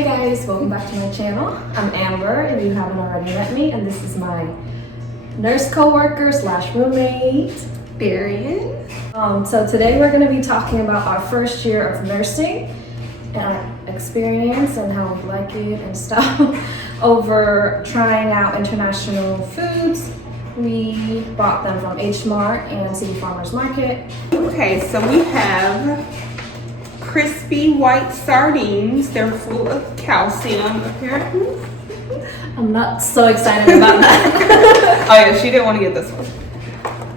Hey guys, welcome back to my channel. I'm Amber, if you haven't already met me, and this is my nurse co-worker slash roommate, Darian. So today we're going to be talking about our first year of nursing and our experience and how we like it and stuff over trying out international foods. We bought them from H Mart and City Farmers Market. Okay, so we have crispy white sardines. They're full of calcium, apparently. I'm not so excited about that. Oh yeah, she didn't want to get this one.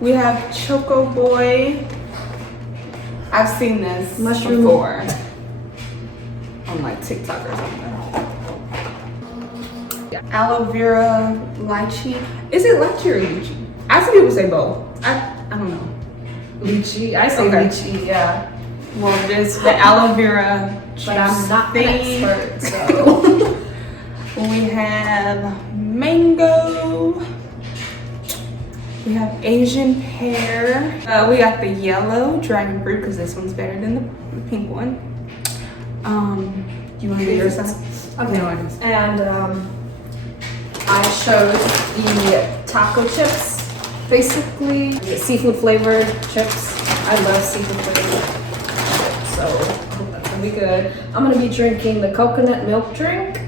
We have Choco Boy. I've seen this Mushroom. before on like TikTok or something. Aloe vera lychee. Is it lychee or lychee? I see people say both. I don't know. Lychee, I say Okay. lychee, yeah. Well, this the aloe vera juice But I'm not an thing. expert, so. We have mango. We have Asian pear. We got the yellow dragon fruit because this one's better than the pink one. You want to do your side? Okay. No, I just. And I chose the taco chips, basically seafood flavored chips. I love seafood flavored chips, so I hope that's gonna be good. I'm gonna be drinking the coconut milk drink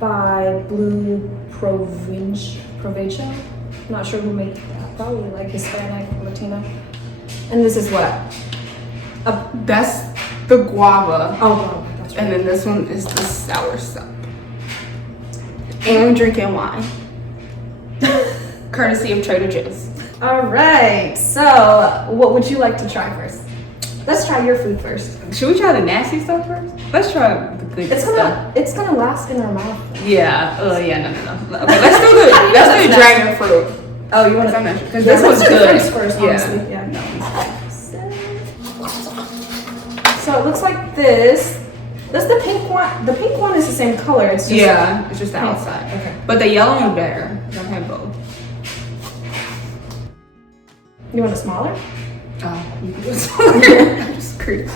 by Blue Provencio. I'm not sure who made that. Probably like Hispanic or Latino. And this is what? That's the guava. Oh, that's right. And then this one is the sour stuff. And I'm drinking wine. Courtesy of Trader Joe's. All right. So, what would you like to try first? Let's try your food first. Should we try the nasty stuff first? Let's try the good stuff. It's gonna last in our mouth. Yeah. Yeah. No. Okay, let's do the dragon fruit. Oh, you want to? Because this one's good. First, Yeah. honestly. Yeah. So it looks like this. That's the pink one. The pink one is the same color. It's just It's just the pink. outside. Okay. But the yellow one's better. I have both. You want a smaller? Oh, you can do this. I'm just curious.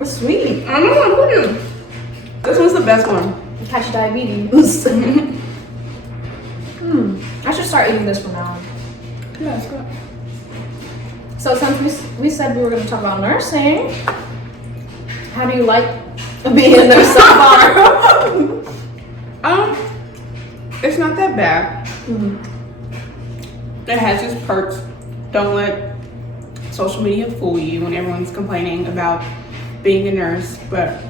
It's sweet. I know. I'm good. This one's the best one. Catch diabetes. I should start eating this from now on. Yeah, it's good. So since we said we were going to talk about nursing, how do you like being a nurse so far? It's not that bad. It has its perks. Don't let social media fool you when everyone's complaining about being a nurse, but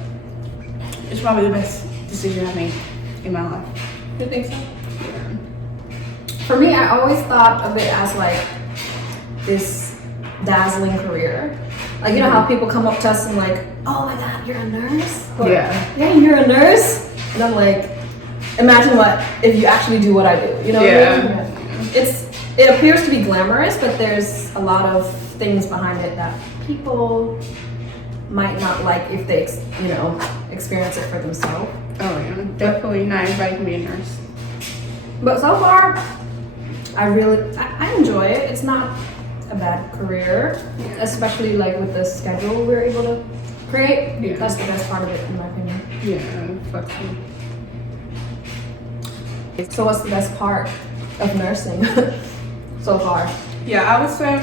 it's probably the best decision I made in my life. You think so? For me, I always thought of it as like this dazzling career. Like, you know how people come up to us and like, oh my God, you're a nurse? Or, Yeah, you're a nurse? And I'm like, imagine what if you actually do what I do, you know what I mean? It appears to be glamorous, but there's a lot of things behind it that people might not like if they, experience it for themselves. Oh yeah, definitely not everybody can be a nurse. But so far, I enjoy it. It's not a bad career, especially like with the schedule we're able to create. Yeah. That's the best part of it, in my opinion. Yeah, fuck you. So what's the best part of nursing so far? Yeah, I would say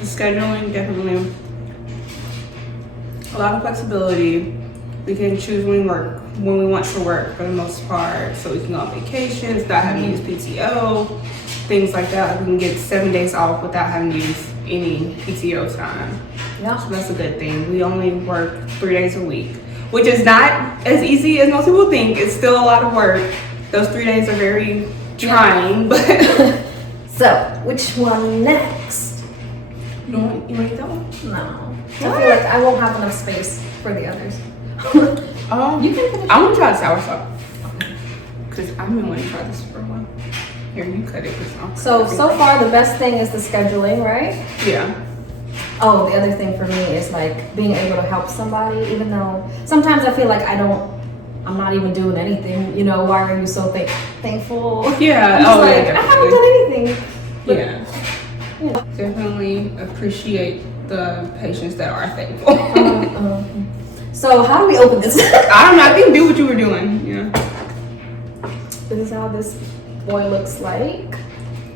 the scheduling definitely. A lot of flexibility. We can choose when we want to work for the most part. So we can go on vacations, not having to use PTO, things like that. Like we can get 7 days off without having to use any PTO time. Yeah. So that's a good thing. We only work 3 days a week, which is not as easy as most people think. It's still a lot of work. Those 3 days are very trying, but So which one next? you want to eat that one? No. I feel like I won't have enough space for the others. You can finish. I want to try the sour sauce. Because I've been wanting to try this for a while. Here, you cut it. So far the best thing is the scheduling, right? Yeah. Oh, the other thing for me is like being able to help somebody, even though sometimes I feel like I'm not even doing anything. Why are you so thankful? Yeah. I'm just I haven't done anything. But Yeah. Yeah. So definitely appreciate the patients that are thankful. So how do we open this? I don't know. I think do what you were doing. Yeah. This is how this boy looks like.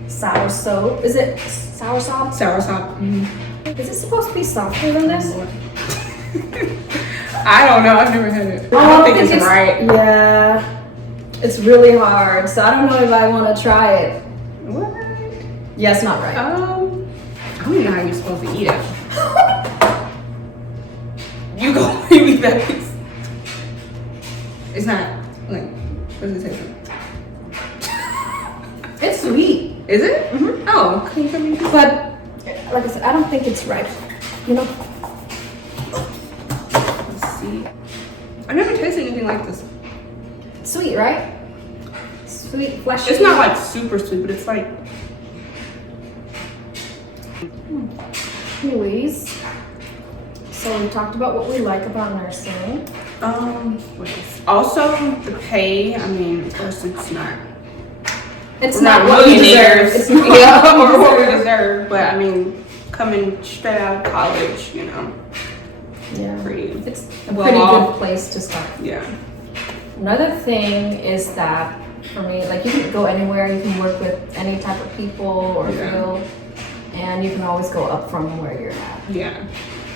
Sour soap. Is it sour sop? Sour sop. Mm-hmm. Is it supposed to be softer than this? I don't know. I've never had it. I don't think it's right. Yeah. It's really hard. So I don't know if I want to try it. What? Yeah, it's not right. I don't even know how you're supposed to eat it. You go you eat that piece. It's not like what does it taste like? It's sweet. Is it? Mm-hmm. Oh, can you tell me? But like I said, I don't think it's right. You know? Let's see. I've never tasted anything like this. Sweet, right? Sweet, fleshy. It's not like super sweet, but it's like Anyways, so we talked about what we like about nursing. what else? Also the pay, I mean, of course it's not It's not not what we millionaires. deserve. It's not yeah, or what we deserve, but I mean coming straight out of college, you know. Yeah. Pretty It's a well pretty off. good place to start. Yeah. Another thing is that for me, like you can go anywhere, you can work with any type of people or Yeah. field, and you can always go up from where you're at. Yeah.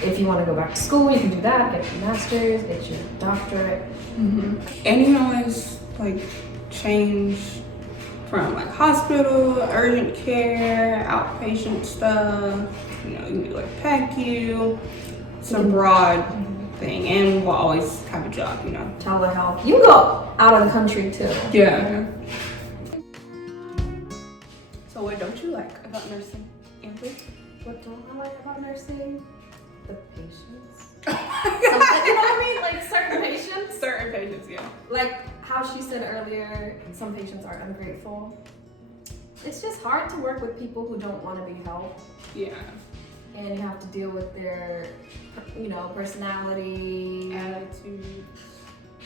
If you want to go back to school, you can do that, get your master's, get your doctorate. Mm-hmm. And you can always like change from like hospital, urgent care, outpatient stuff. You know, you can do like PACU. It's a broad thing, and we'll always have a job. You know. Telehealth. You can go out of the country too. Yeah. So what don't you like about nursing, Amber? What don't I like about nursing? The patients. You know what I mean? Like certain patients. Certain patients, yeah. Like how she said earlier, some patients are ungrateful. It's just hard to work with people who don't want to be helped, Yeah. and you have to deal with their, you know, personality, Attitude.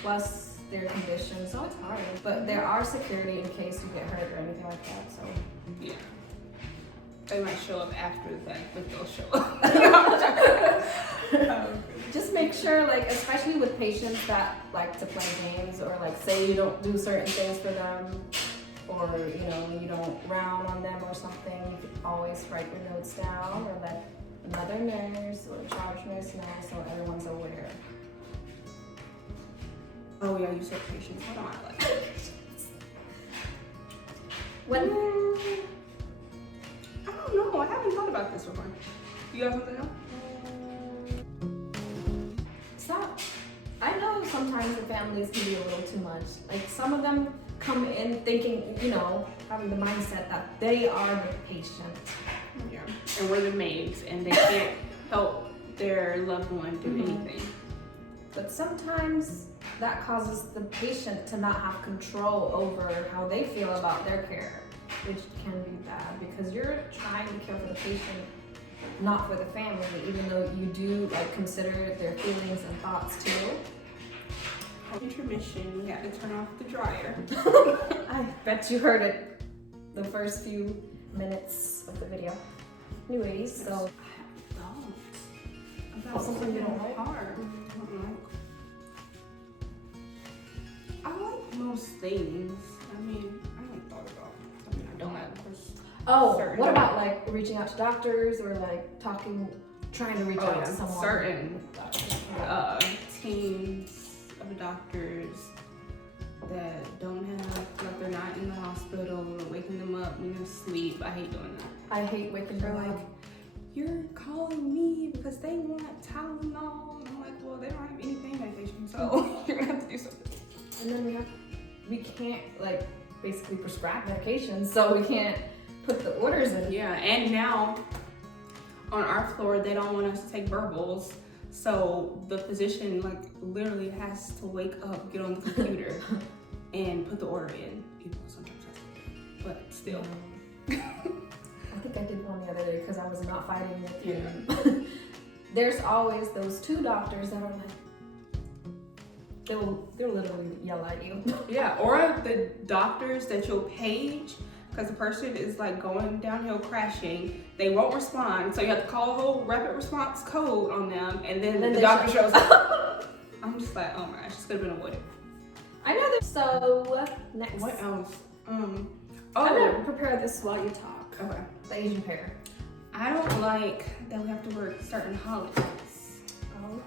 plus their condition. So it's hard. But there are security in case you get hurt or anything like that. So Yeah. They might show up after the fact, but they'll show up. just make sure, like, especially with patients that like to play games or like say you don't do certain things for them, or you know you don't round on them or something, you can always write your notes down or let another nurse or charge nurse know so everyone's aware. Oh yeah, you said patience. What do I like? When I don't know. I haven't thought about this before. You have something else? stop, I know sometimes the families can be a little too much. Like some of them come in thinking, you know, having the mindset that they are the patient. Yeah. And we're the maids, and they can't help their loved one do anything. But sometimes that causes the patient to not have control over how they feel about their care, which can be bad because you're trying to care for the patient, not for the family, even though you do like consider their feelings and thoughts too. Intermission, we had to turn off the dryer. I bet you heard it the first few minutes of the video. Anyways, so About something you don't like? hard. I like most things. I mean, I haven't thought about something I don't like. Of course. oh, Certain- what about like reaching out to doctors or like trying to reach out to someone? Certain teams of doctors that don't have, like they're not in the hospital, waking them up when they're asleep. I hate doing that. I hate waking They're them like, up. you're calling me because they want Tylenol. And I'm like, well, they don't have any pain medication, so you're gonna have to do something. And then we can't like basically prescribe medications, so we can't put the orders in. Yeah, and now on our floor, they don't want us to take verbals. So the physician like literally has to wake up, get on the computer, and put the order in. Even though sometimes that's good, but still. I think I did one the other day because I was not fighting with you. Yeah. There's always those two doctors that are like, they'll literally yell at you. Yeah, or the doctors that you'll page, because the person is like going downhill crashing. They won't respond, so you have to call a whole rapid response code on them, and then the doctor shows up. I'm just like, oh my gosh, this could have been avoided. I know that. So next. What else? I'm gonna prepare this while you talk. Okay. The Asian pear. I don't like that we have to work certain holidays. Oh.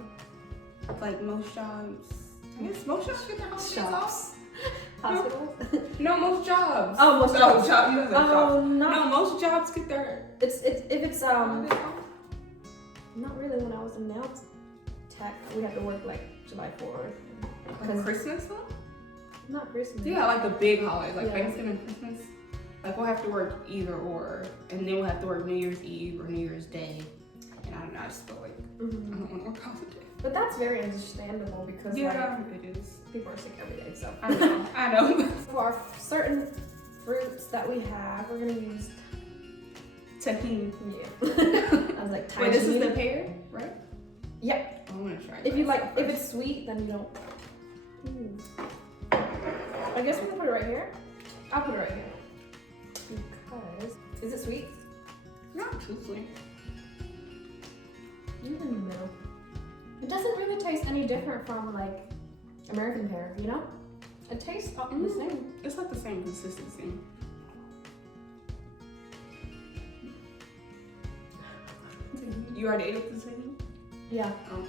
Like most jobs. I guess most jobs get their holidays off. Shops. Hospitals. No, most jobs. Oh, most jobs. Jobs. You guys are jobs. Oh, No, most jobs get their It's if it's holidays off. not really. When I was in nail tech, we had to work like July 4th. Like Christmas though? Not Christmas. Yeah, like the big holidays, like Yeah. Thanksgiving, Christmas. Like we'll have to work either or, and then we'll have to work New Year's Eve or New Year's Day. And I don't know, I just feel like I don't want to work holiday. But that's very understandable because Yeah, like, it is. people are sick every day. So I know, I know. for certain fruits that we have, we're gonna use. Tahini. Yeah. I was like, Wait, this is the tahini. pear, right? Yep. I'm gonna try. If you that like, if first. it's sweet, then you don't. I guess we can put it right here. I'll put it right here. Because is it sweet? Not too sweet. In the middle. It doesn't really taste any different from like American pear, you know? It tastes the same. It's like the same consistency. You already ate it the same? Yeah. Oh.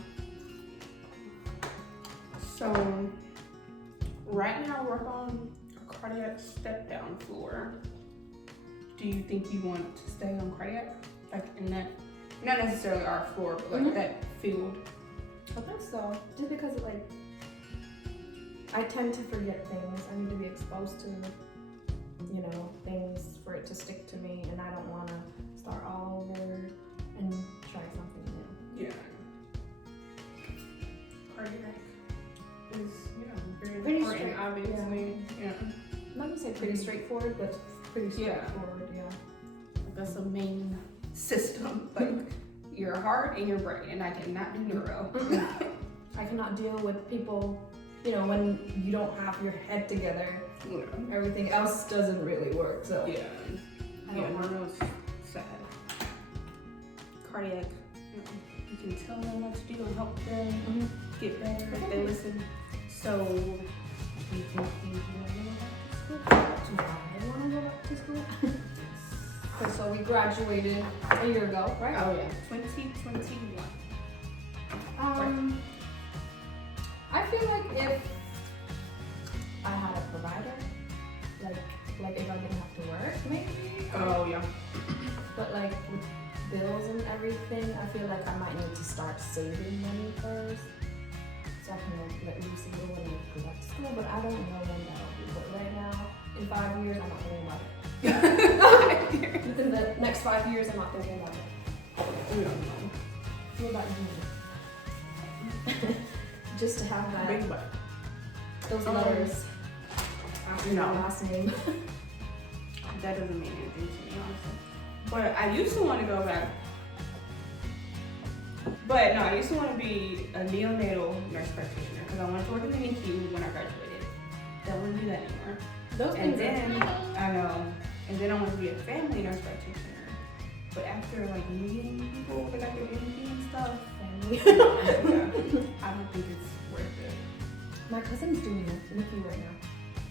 So, right now we're on a cardiac step down floor. Do you think you want to stay on cardiac? Like in that, not necessarily our floor, but like that field? I think so. Just because like I tend to forget things. I need to be exposed to, you know, things for it to stick to me, and I don't want to start all over and try something new. Yeah. Cardiac is, you know, very Pretty important, straight, obviously. Yeah. I'm not gonna say pretty straightforward, but pretty straightforward. Yeah. That's a main system, like your heart and your brain, and I cannot do neuro. I cannot deal with people, you know, when you don't have your head together. Yeah. Everything else doesn't really work. So Yeah. I don't want. neuro's sad. Cardiac, you can tell them what to do and help them get better if they listen. So, do you think you want to go back to school? Do I want to go back to school? Okay, so we graduated a year ago, right? Oh yeah, 2021. I feel like if I had a provider, like if I didn't have to work, maybe. Oh yeah. But like with bills and everything, I feel like I might need to start saving money first, so I can like let Lucy go when I go back to school. But I don't know when that'll be. But right now, in 5 years, I'm not thinking about it. Within the next 5 years, I'm not thinking about it. We don't know. What about you? Just to have that, Big butt. those letters after your No. last name. That doesn't mean anything to me, honestly. But I used to want to go back. But no, I used to want to be a neonatal nurse practitioner because I wanted to work in the NICU when I graduated. Don't want to do that anymore. Those And things then, I know, and then I want to be a family nurse practitioner. But after like meeting people that got their NP and stuff, family. yeah, I don't think it's worth it. My cousin's doing NICU right now.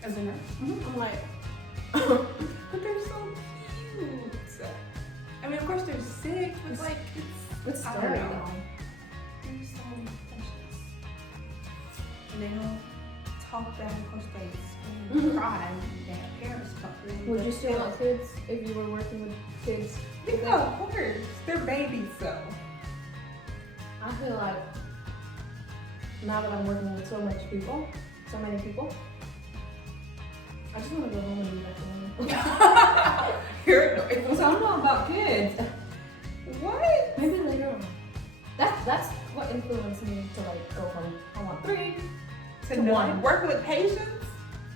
As a nurse. I'm like, But they're so cute. I mean, of course they're sick, but like, it's I don't scary know. though. they're so precious. And they don't talk bad, of course they scream and cry when they have parents talk to them. Would but you still want kids if you were working with kids? Yeah, of course. They're babies, so. I feel like now that I'm working with so many people, I just want to go home and be back alone. You're annoying. So I'm not about kids. What? Maybe later on. That's what influenced me to like go from I want 3 To one. work with patients?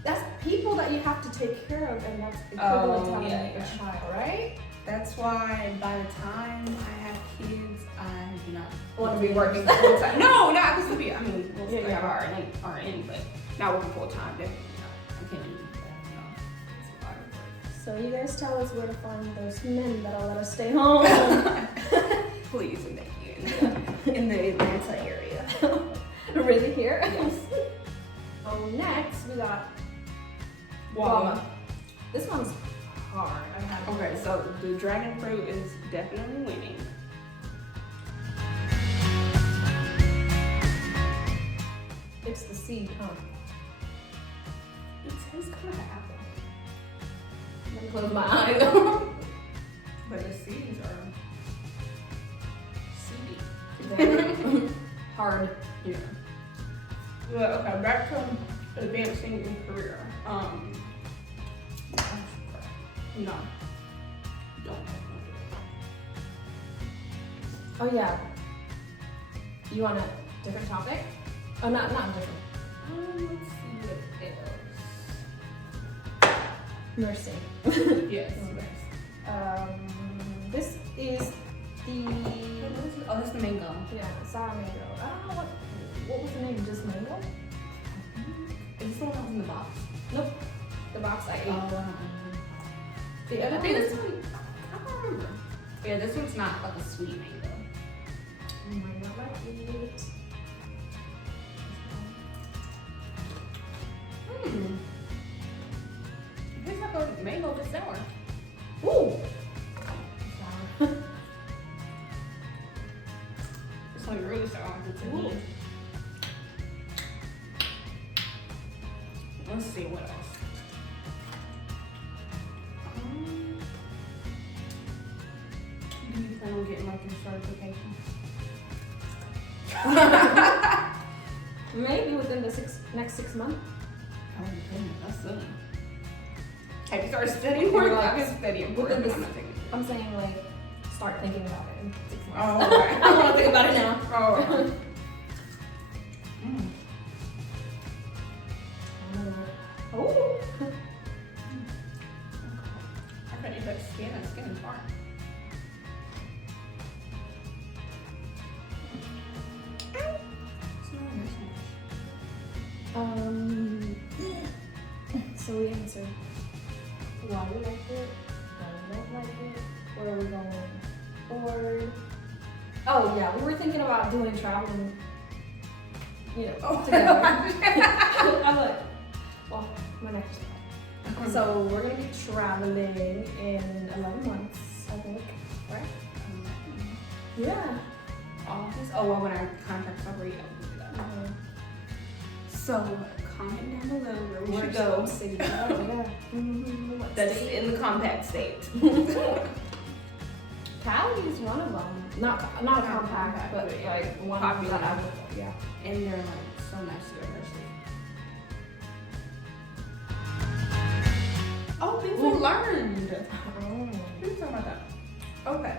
That's people that you have to take care of, and that's equivalent to having yeah, a yeah. child, right? That's why by the time I have kids, I do not Want want to to be be working working. full time. No, I can still be. I mean, we'll Yeah, still yeah. have RN, but not working full time. Definitely not. I can't do that. No, it's a lot of work. So you guys tell us where to find those men that'll let us stay home. Please, and thank you. In the Atlanta area. Really here? Yes. So next we got Guava. This one's hard. I have Okay, so the dragon fruit is definitely winning. It's the seed, huh? It tastes kind of apple, I'm gonna close my eyes. but the seeds are seedy. Very hard. Yeah. Well, okay, back to advancing in career. No. Don't. Oh yeah. You want a different topic? Oh, not different. Let's see what Nursing. else. Yes. This is the Oh, this is the mango. sour mango. I don't know what was the name. Just mango? Is this the one that was in the box? Nope. The box I ate. Oh, The I other think one this is. one. I don't remember. Yeah, this one's not like a sweet mango. You might not like it. It tastes like a mango but sour. Ooh. Sour. It's like really sour. Ooh. Let's see what else. Do you plan on getting like your certification? Maybe within the next 6 months. Oh my goodness, that's soon. Have you started studying for it? Like, I've been studying for within it, but this- I'm not taking it. I'm saying like start thinking about it in 6 months. Oh, okay. I want to think about it now. Oh. Oh. I couldn't even touch skin. That skin is hard. It's not nice. So we answered why we like it, why we don't like it, where are we going forward. Oh yeah, we were thinking about doing traveling, together. I'm like, well, my next step. So we're gonna be traveling in 11 months, I think, right? Yeah. August. Oh, well, when our contract's over, yeah, we'll do that. So, comment down below where we should go. City. Oh, yeah. What That's state? in the compact state. Cali is one of them. Not a compact, but like one Popular. that I would, yeah. And they're like so nice to nurses. Oh, things we learned. We can talk about that. Okay.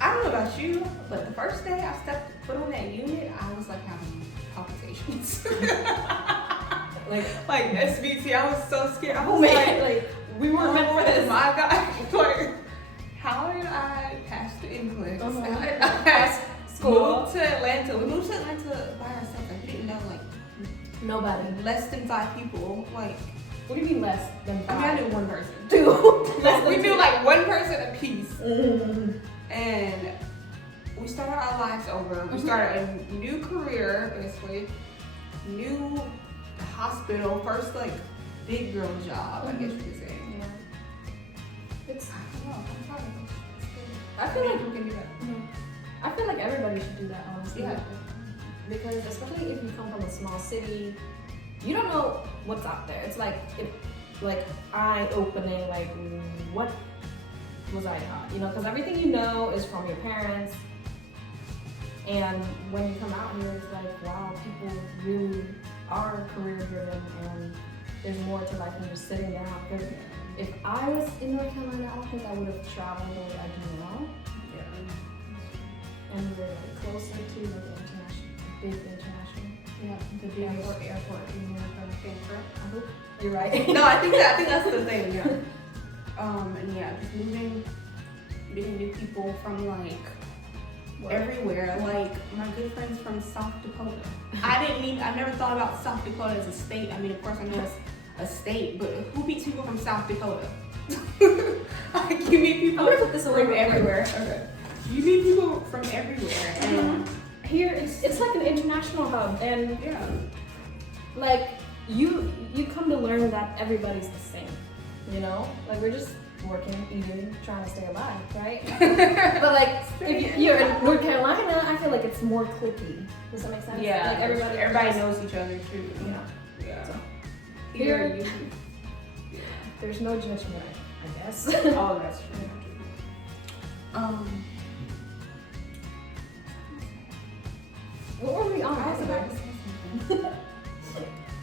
I don't know about you, but the first day I stepped foot on that unit, I was like having palpitations. like SVT, I was so scared. I was like we were meant for this. My God, like how did I pass the NCLEX? Uh-huh. How did I pass School. Moved to Atlanta. We moved to Atlanta by ourselves. Like we didn't know like Nobody. less than 5 people. Like What do you mean less than I mean, I 5? knew one person. 2. Like, we knew like one person a piece. Mm. And we started our lives over. We started a new career, basically. New hospital. First, like, big girl job, I guess you could say. Yeah. It's. I don't know. I'm proud of us. It's good. I feel like we can do that. I feel like everybody should do that, honestly. Yeah. Because especially if you come from a small city, you don't know what's out there. It's like eye-opening. Like, what was I taught? Because everything you know is from your parents. And when you come out here, it's like, wow, people really are career-driven, and there's more to life than just sitting down. Because if I was in North Carolina, I don't think I would have traveled the way I do now. Yeah. And we're like closer to like the big international. Yeah, the big airport in America, Frankfurt. I hope you're right. No, I think that's the thing. Yeah. And yeah, just moving, meeting new people from like everywhere. Like my good friends from South Dakota. I never thought about South Dakota as a state. I mean, of course I know it's a state, but who meets people from South Dakota? Like, you meet I'm people gonna put this away from real quick. everywhere. Okay. You meet people from everywhere, and Here, it's like an international hub, and yeah. like you come to learn that everybody's the same. You know, like we're just working, eating, trying to stay alive, right? But like if you're in North Carolina, I feel like it's more cliquey. Does that make sense? Yeah, like everybody knows each other too. Yeah. Yeah. So, Here, here- you. There's no judgment, I guess. Oh, that's true. What were we on? I was about to say something.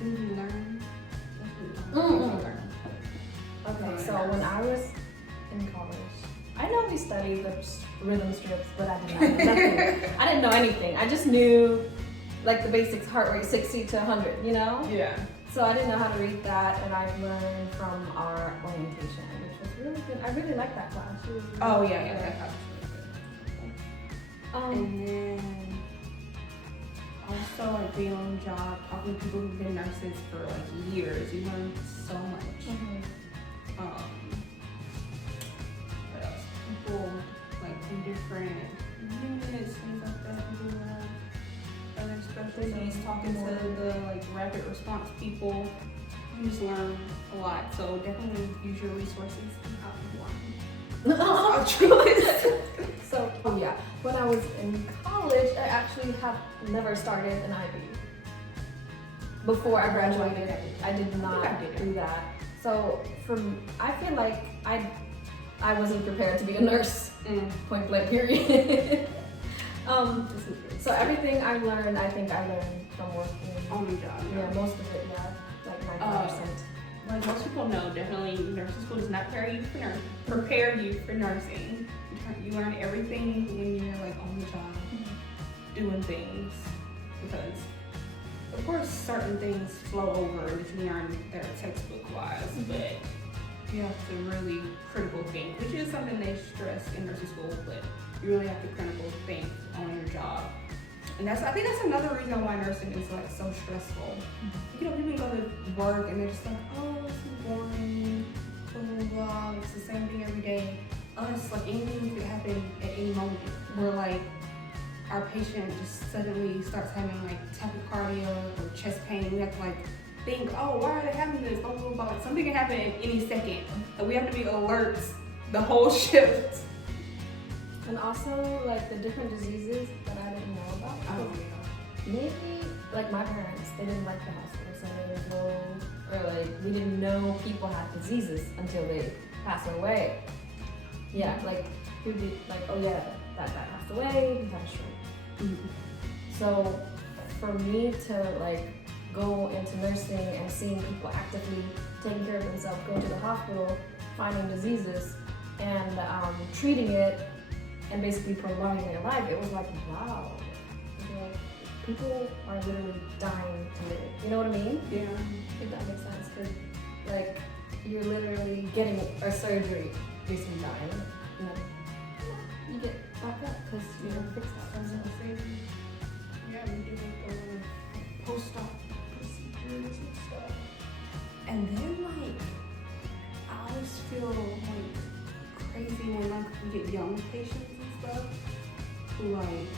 Did you learn? Mm-mm. Okay, so when I was in college, I know we studied the rhythm strips, but I did not know nothing. I didn't know anything. I just knew like the basics, heart rate 60 to 100, you know? Yeah. So I didn't know how to read that, and I learned from our orientation, which was really good. I really liked that class. It was really Oh yeah, good. yeah. That was really good. Um, And then also like being on the job, talking to people who've been nurses for like years, you learn so much. mhm. What else? People like from different units, things like that. People who have other specialties, talking to the like rapid response people. You just learn a lot. So definitely use your resources out in the I'll treat this. So, oh yeah, when I was in college, I actually have never started an IV. Before I graduated, I did not I did. do that. So, I feel like I wasn't prepared to be a nurse, point blank period. So everything I learned, I think I learned from working. On the job. Yeah, most of it, yeah, like 90%. Like most people know, definitely nursing school does not prepare you for nursing. You learn everything when you're like on the job, doing things. Because of course certain things flow over that you learn that are textbook wise, but you have to really critical think, which is something they stress in nursing school, but you really have to critical think on your job. And I think that's another reason why nursing is like so stressful. You know, people go to work and they're just like, oh, this is boring, blah, blah, blah, it's the same thing every day. Us, like anything could happen at any moment. Where like our patient just suddenly starts having like tachycardia or chest pain. We have to like think, oh, why are they having this? Blah, blah, blah. Like, something can happen at any second. Like, we have to be alert the whole shift. And also, like, the different diseases that I didn't know about. Oh, Maybe, like, my parents, they didn't like the hospital, so they didn't go, or, like, we didn't know people had diseases until they passed away. Yeah, like, you'd be like, oh, yeah, that guy passed away, he had a stroke. So, for me to, like, go into nursing and seeing people actively taking care of themselves, going to the hospital, finding diseases, and treating it, and basically prolonging their life, it was like, wow. Like, people are literally dying to live. You know what I mean? Yeah. If that makes sense. Because, like, you're literally getting a surgery, basically dying. You know? You get back up because you don't fix that. Yeah, we do like a lot of post-op procedures and stuff. And then like, I always feel like crazy when like we get young patients and stuff who like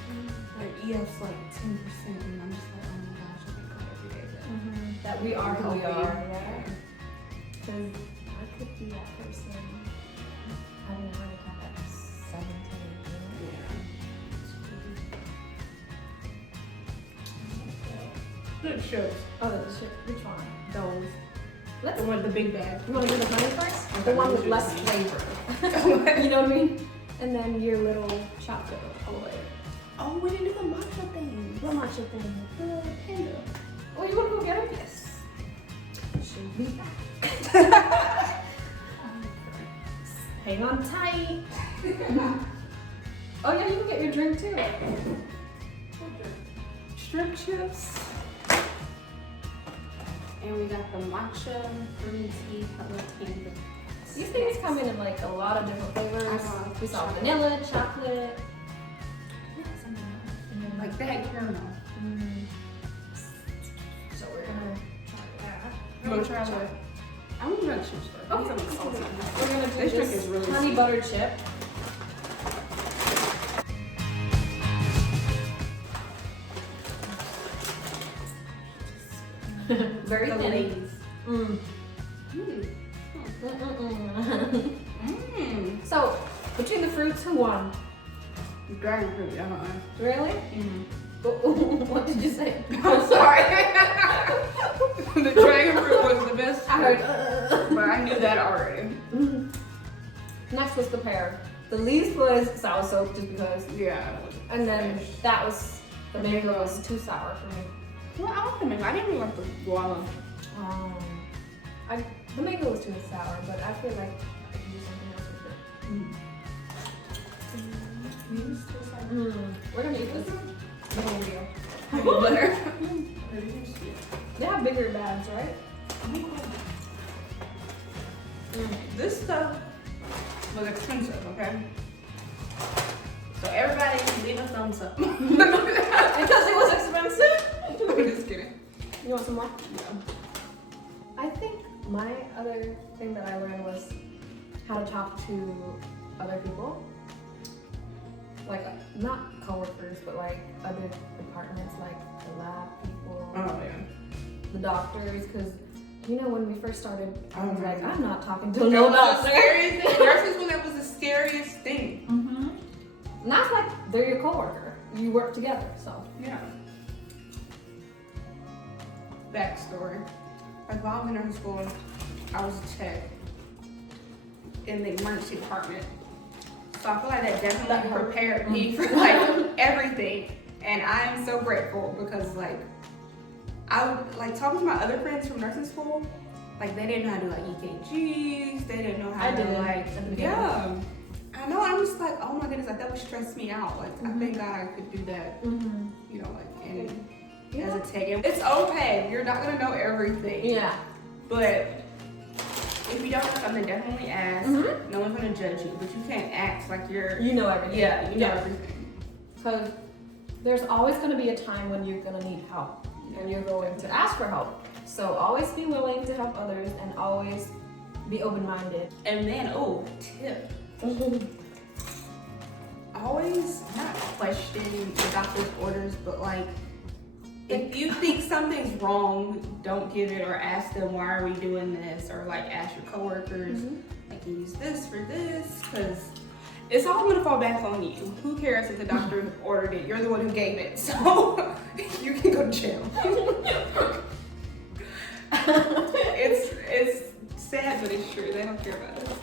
their EF's like 10% and I'm just like, oh my gosh, I thank God every day that That we are who we healthy. are. Yeah. Because I could be that person having a heart attack at 17. You know? Good shows. Oh, the shit. Which one? Those. Let's. The one, the big bag. You want to do the honey first? Okay, The one with let's do less the flavor. You know what I mean? And then your little chocolate all the way. Oh, we didn't do the matcha thing. What matcha thing? The panda. Oh, you want to go get it? Yes. Should be back. Hang on tight. Oh yeah, you can get your drink too. Shrimp chips. And we got the matcha green tea jalapeno. These things come in like a lot of different flavors. We saw vanilla, chocolate. Like that caramel. So we're gonna try that. You want to try what? I want to make chips first. I want some salsa. We're gonna do This drink this is really honey sweet. butter chip. Very The thin. Lay's. Mm. Mm. Mm-mm-mm. Mm. So, between the fruits, who won? Dragon fruit, I don't know. Really? Mm. What did you say? I'm sorry. The dragon fruit was the best. I heard. But I knew that already. Next was the pear. The least was sour soap, just because. Yeah. And then that was the mango was too sour for me. Well, I like the mango. I didn't really like the guava. The mango was too sour, but I feel like I could do something else with it. We're gonna eat this. The whole deal. Honey butter. They have bigger bags, right? This stuff was expensive, okay? So everybody leave a thumbs up. Because it was expensive. I'm just kidding. You want some more? Yeah. I think my other thing that I learned was how to talk to other people. Like, not coworkers, but like other departments, like the lab people, Oh yeah. the doctors, because you know, when we first started, I was Oh, like, yeah. I'm not talking to That no was the doctor. scariest thing. Nurses when that was the scariest thing. And that's like, they're your coworker. You work together, so. Yeah. Backstory. Like while I was in nursing school, I was a tech in the emergency department. So I feel like that definitely prepared me for like everything. And I'm so grateful because like I would like talking to my other friends from nursing school, like they didn't know how to do like EKGs, they didn't know how I to did like at the beginning. yeah. I know, I'm just like, oh my goodness, like that would stress me out. Like I think God I could do that, you know, like and as a tech. And it's okay, you're not gonna know everything. Yeah. But if you don't know something, definitely ask. No one's gonna judge you, but you can't act like you're You know everything. yeah, you know everything. Because there's always going to be a time when you're going to need help and you're going to ask for help. So always be willing to help others and always be open-minded. And then tip. Always not question the doctor's orders, but like if you think something's wrong, don't give it or ask them why are we doing this or like ask your coworkers like use this for this because it's all gonna fall back on you. Who cares if the doctor ordered it? You're the one who gave it, so you can go to jail. It's sad, but it's true. They don't care about us.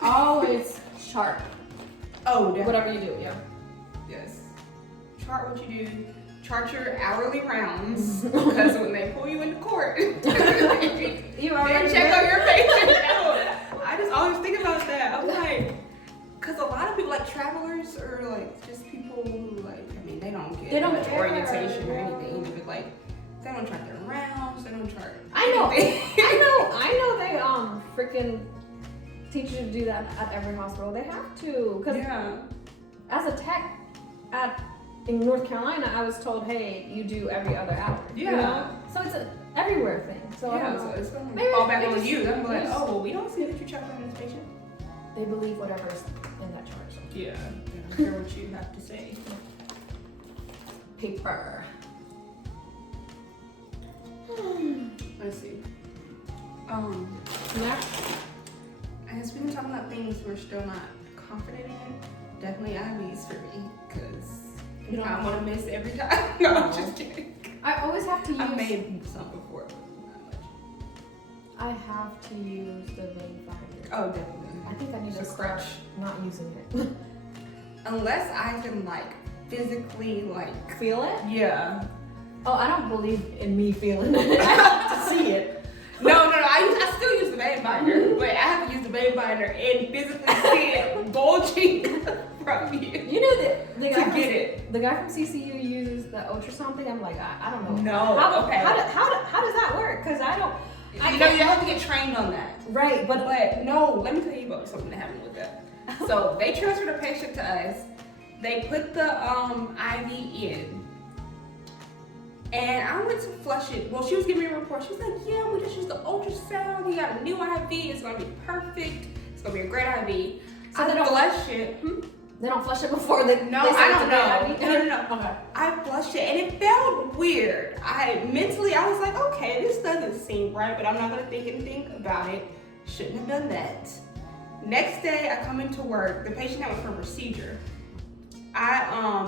Always sharp. Oh, definitely. Whatever you do, yeah. Yes. Chart what you do. Chart your hourly rounds because when they pull you into court, You they already check did. on your patient. I just always think about that. I'm like, because a lot of people like travelers or like just people who like, I mean, they don't get They don't much care. orientation or anything, but like they don't chart their rounds. They don't chart. I know. anything. I know they freaking teach you to do that at every hospital. They have to. Because Yeah. as a tech in North Carolina, I was told, hey, you do every other hour. Yeah. You know? So it's an everywhere thing. So I Yeah, don't so know. it's gonna Maybe fall back they on just- you. I'm like, they just- oh, well, we don't see that you check on this patient. They believe whatever's in that chart. So. Yeah, I don't care what you have to say. Paper. Let's see. Next. As we've been talking about things we're still not confident in, definitely IVs for me, because You don't I'm gonna miss every time. No, I'm just kidding. I always have to use. I've made some before, but not much. I have to use the vein finder. Oh, definitely. I think I need It's to a start crutch. not using it. Unless I can like physically like, Feel it? yeah. Oh, I don't believe in me feeling it. I have to see it. No, I still use the vein binder, but I have to use the vein binder and physically see it bulging from you You know the to guy from, get it. The guy from CCU uses the ultrasound thing. I'm like, I don't know. No, okay. How does that work? Because I don't. I You know, can't- you have to get trained on that. Right, but But no, let me tell you about something that happened with that. So they transferred a patient to us. They put the IV in. And I went to flush it. Well, she was giving me a report. She was like, yeah, we just used the ultrasound. He got a new IV. It's gonna be perfect. It's gonna be a great IV. So they I don't flushed it. They don't flush it before they. No, they I send don't it to know. the No. Okay. I flushed it and it felt weird. I was like, okay, this doesn't seem right, but I'm not gonna think anything about it. Shouldn't have done that. Next day, I come into work. The patient that went for a procedure.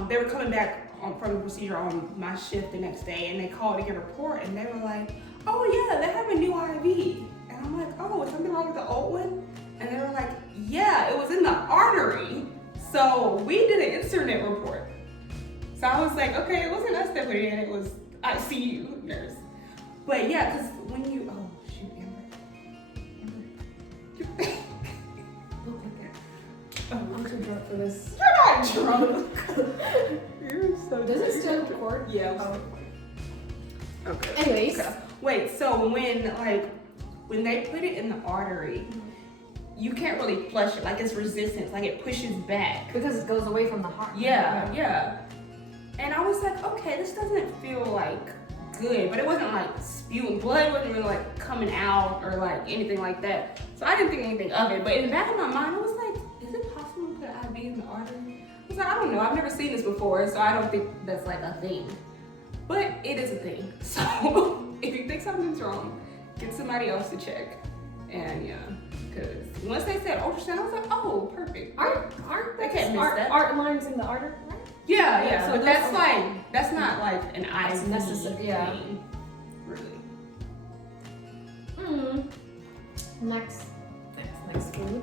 They were coming back from the procedure on my shift the next day, and they called to get a report, and they were like, "Oh yeah, they have a new IV." And I'm like, "Oh, is something wrong with the old one?" And they were like, "Yeah, it was in the artery." So we did an internet report. So I was like, "Okay, it wasn't us that put it in; it was ICU nurse." But yeah, because when you I'm too drunk for this. You're not drunk. You're so Does it still record? Yeah. Oh. Okay. Anyways. Okay. Wait, so when they put it in the artery, you can't really flush it. Like it's resistance, like it pushes back. Because it goes away from the heart. Yeah. And I was like, okay, this doesn't feel like good, but it wasn't like spewing blood, it wasn't really like coming out or like anything like that. So I didn't think anything of it. But in the back of my mind, I was like, is it possible to put an IV in the artery? I was like, I don't know, I've never seen this before, so I don't think that's like a thing. But it is a thing. So if you think something's wrong, get somebody else to check. And yeah, because once they said ultrasound, I was like, oh, perfect. Aren't They can't miss that. art lines in the artery, right? Yeah, so but that's not like an That's IV necessary, yeah. thing, really. Next food.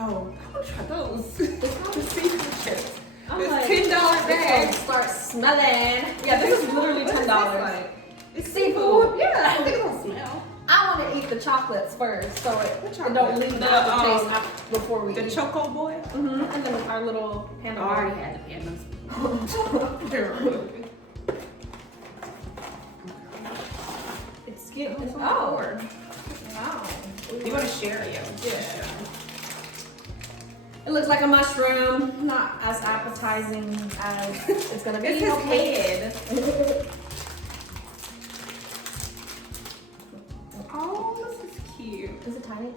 Oh, I want to try those. The seafood chips. I'm This like, $10 bag. Start smelling. Yeah, this is literally What does $10. this like? It's Seafood? Yeah, I don't think it's gonna smell. I want to eat the chocolates first, so What it chocolate? don't leave the The, aftertaste before we The eat. Choco Boy. And then our little Oh, panda. I already had the pandas. They're really It's cute. It's on Oh, board. wow. You want to share it? Yeah. It looks like a mushroom, not as appetizing as it's gonna be. It's his head. Oh, this is cute. Is it tiny?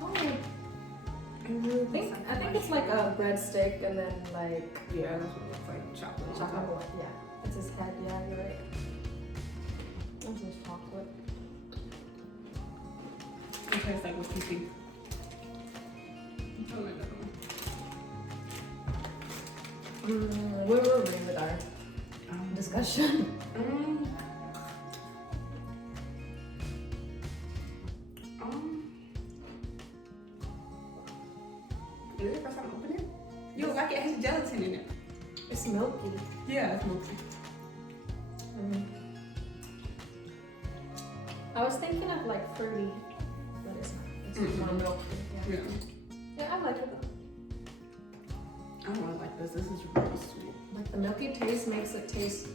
Oh, I think it's like a breadstick and then like Yeah, that's what it looks like. Chocolate. chocolate. Yeah, it's his head. Yeah, you're right. There's his chocolate. It tastes like what you think. Where were we with our discussion? Is it the first time I open it? You like it has gelatin in it. It's milky. Yeah, it's milky. I was thinking of like fruity, but it's not. It's more milky. Yeah. Yeah, I like it though. I don't really like this. This is really sweet. Like the milky taste makes it taste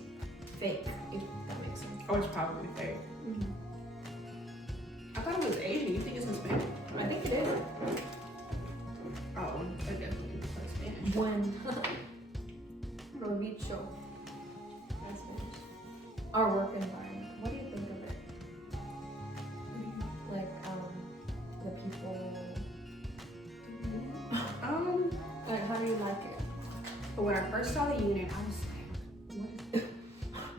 fake, if that makes sense. Oh, it's probably fake. I thought it was Asian. You think it's Hispanic? I think it is. Oh, it definitely looks like Spanish. When Provicho. That's Spanish. Our work environment. What do you think of it? Like, the people. Like, how do you like it? But when I first saw the unit, I was like, what is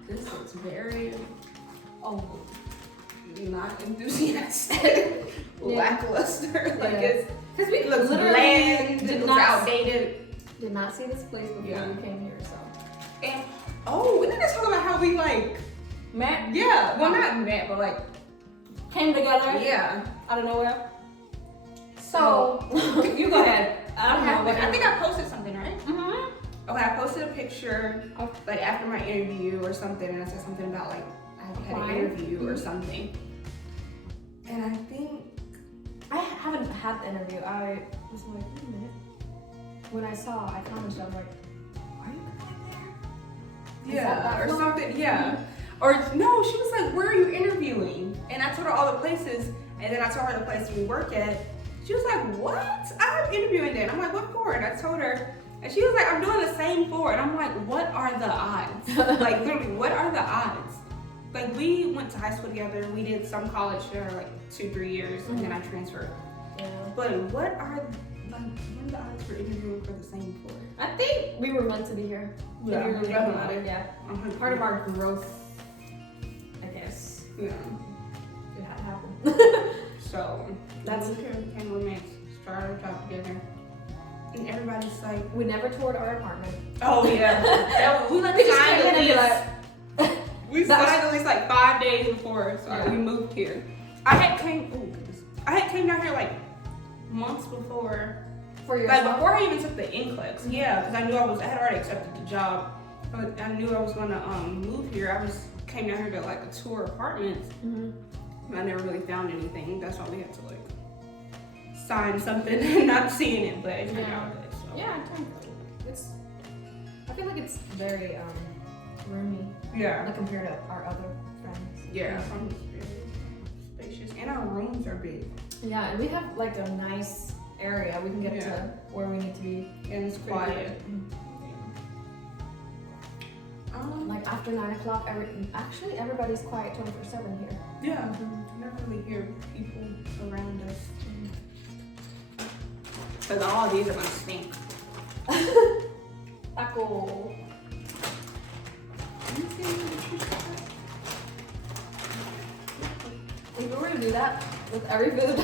this? This looks very, not enthusiastic, lackluster. Like Because we it looks literally bland, it looks outdated. Did not see this place before Yeah. we came here, so. And we need to talk about how we like, Matt yeah, well not met, but like, came together yeah. out of nowhere. So, you go ahead. I don't know. I think I posted something, right? Mm-hmm. Okay, I posted a picture like after my interview or something, and I said something about like I had an interview or something. And I think I haven't had the interview. I was like, wait a minute. When I commented, I'm like, are you going there? yeah, or floor? something, yeah. Or no, she was like, where are you interviewing? And I told her all the places, and then I told her the place we work at. She was like, what? I'm interviewing there. I'm like, what for? And I told her, And she was like, I'm doing the same floor. And I'm like, what are the odds? Like, literally, what are the odds? Like, we went to high school together. We did some college for like 2-3 years, and then I transferred. Yeah. But what are the odds for interviewing for the same floor? I think we were meant to be here. Yeah, If you really think about definitely. it, yeah. 100%. Part of our growth, I guess. Yeah. It had to happen. So That's- we became roommates, started our job together, and everybody's like, We never toured our apartment. "Oh yeah." We like We just signed came in at and be least. like, We That's- signed at least like 5 days before, so Yeah. we moved here. I had came down here like months before, for like yourself. before I even took the NCLEX. Yeah, because I knew I had already accepted the job, but I knew I was gonna move here. Came down here to like a tour apartments. Mhm. I never really found anything. That's why we had to like sign something and not seeing it, but it turned Yeah. out good. So. Yeah, I feel like it's very roomy, Yeah. like compared to our other friends. Yeah. It's very spacious, and our rooms are big, Yeah, and we have like a nice area. We can get Yeah. to where we need to be. and it's quiet. Like after 9 o'clock, actually everybody's quiet 24/7 here. Yeah. I never really hear people around us. Because all of these are gonna stink. Taco. If we were to do that with every food,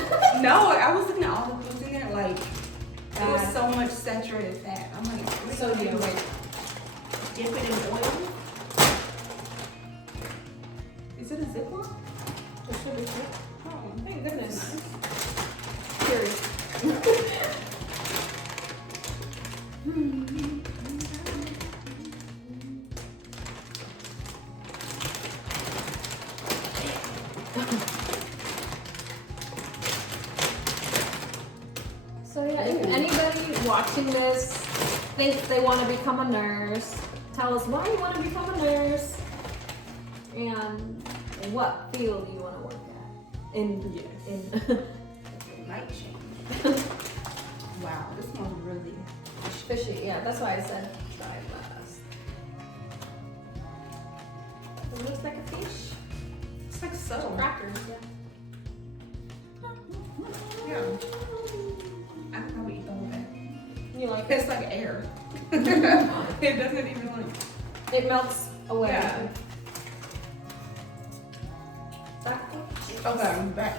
No, I was looking at all the foods in there, like it was God. so much saturated fat. I'm like, So do you do. like dip it in oil? Is it a Ziploc? it should be sweet. Oh, Thank that's goodness. nice. Curious. So yeah, if anybody watching this thinks they want to become a nurse, tell us why you want to become a nurse and what field you want to work at. Yes. In Light change. Wow, this smells really. fishy, yeah, that's why I said try last. It looks like a fish. It's like so. Crackers, yeah. Yeah. I could probably eat the whole thing. You like it? It's like air. It doesn't even like. It melts away. Yeah. Taco chips. Okay, I'm back.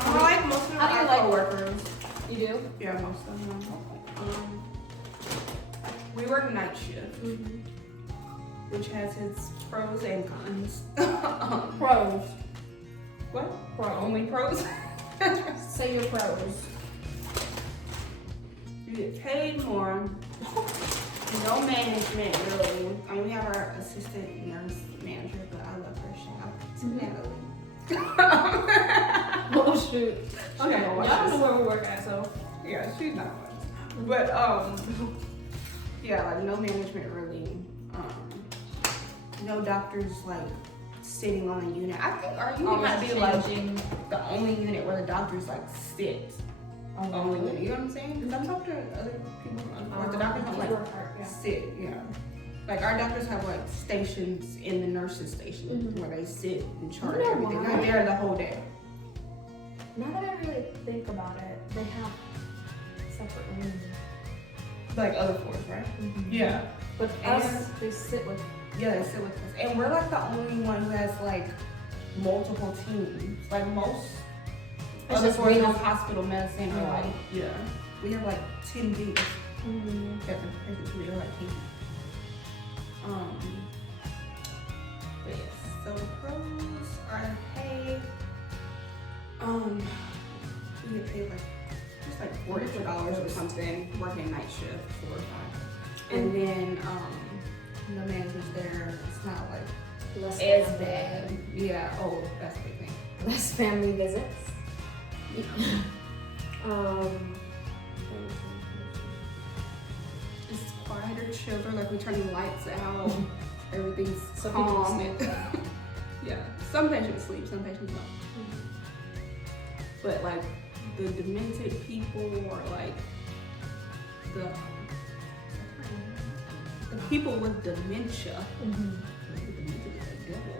I like most of How do you my like- coworkers. You do? Yeah, most of them. We work night shift, which has its pros and cons. Pros. What? Pros. Only pros? Say your pros. You get paid more. No management, really. I mean, we have our assistant nurse manager, but I love her. Shout out to Natalie. Oh shoot. Okay, know y'all what don't she's- know where we work at, so. Yeah, she's not much. But yeah, like no management really. No doctors like sitting on a unit. I think our unit might be like the only unit where the doctors like sit on the unit. You know what I'm saying? Because I'm talking to other people, like the doctors don't like work hard, yeah. sit. Yeah. Like our doctors have like stations in the nurses' station where they sit and chart You know everything. why? They're there the whole day. Now that I really think about it, they have separate rooms. Like other floors, right? Yeah. But And- us, they sit with. Yeah, they sit with us. And we're like the only one who has like multiple teams. Like most It's other just floors renal. of hospital medicine are like, yeah. We have like 10 Ds Mm-hmm. that the patients we are like taking. But yes, so the pros are paid. We get paid like just like $44 or something, working night shift 4 or 5. And then the manager's there, it's not like Less as family. bad. Yeah, oh, that's a big thing. Less family visits. It's quieter, chiller, like we turn the lights out, everything's So people calm. sleep. Yeah, some patients sleep, some patients don't. But like the demented people or like the the people with dementia. Mhm.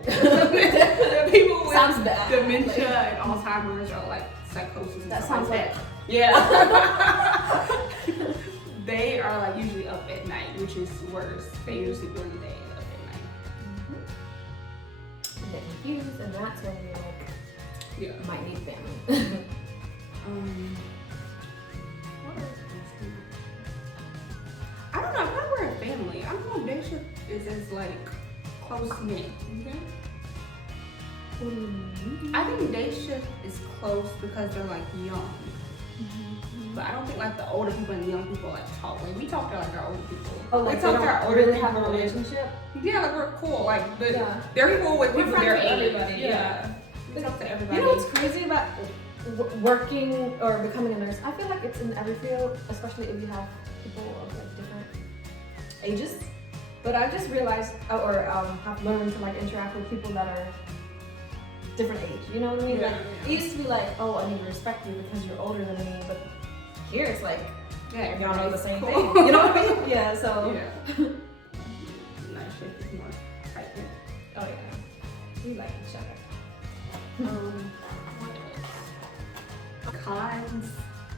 The people with Sounds bad. dementia and Alzheimer's or like psychosis and That stuff sounds like like that. Yeah. They are like usually up at night, which is worse. They usually during the day and up at night. You get confused, and that's when you're like, Yeah. you might need family. I don't know. I feel like we're a family. I don't know if day shift is as like close knit. Okay. What do you mean? I think day shift is close because they're like young. But I don't think like the older people and the young people like talk. Like we talk to like our older people. Oh, we like they talk to our don't older really people. have a relationship? Yeah, like we're cool. Like the, Yeah. they're cool with We're people friends their with age. everybody, Yeah. We talk to everybody. You know what's crazy about working or becoming a nurse? I feel like it's in every field, especially if you have people of like different ages. But I just realized, or have learned to like interact with people that are different age. You know what I mean? Yeah, Like yeah. it used to be like, oh, I need to respect you because you're older than me, but here it's like Yeah, y'all know the same cool. thing. You know what I mean? Yeah. So. Yeah. Night shift is more tight knit. Oh yeah. We like each other. What else? Cons.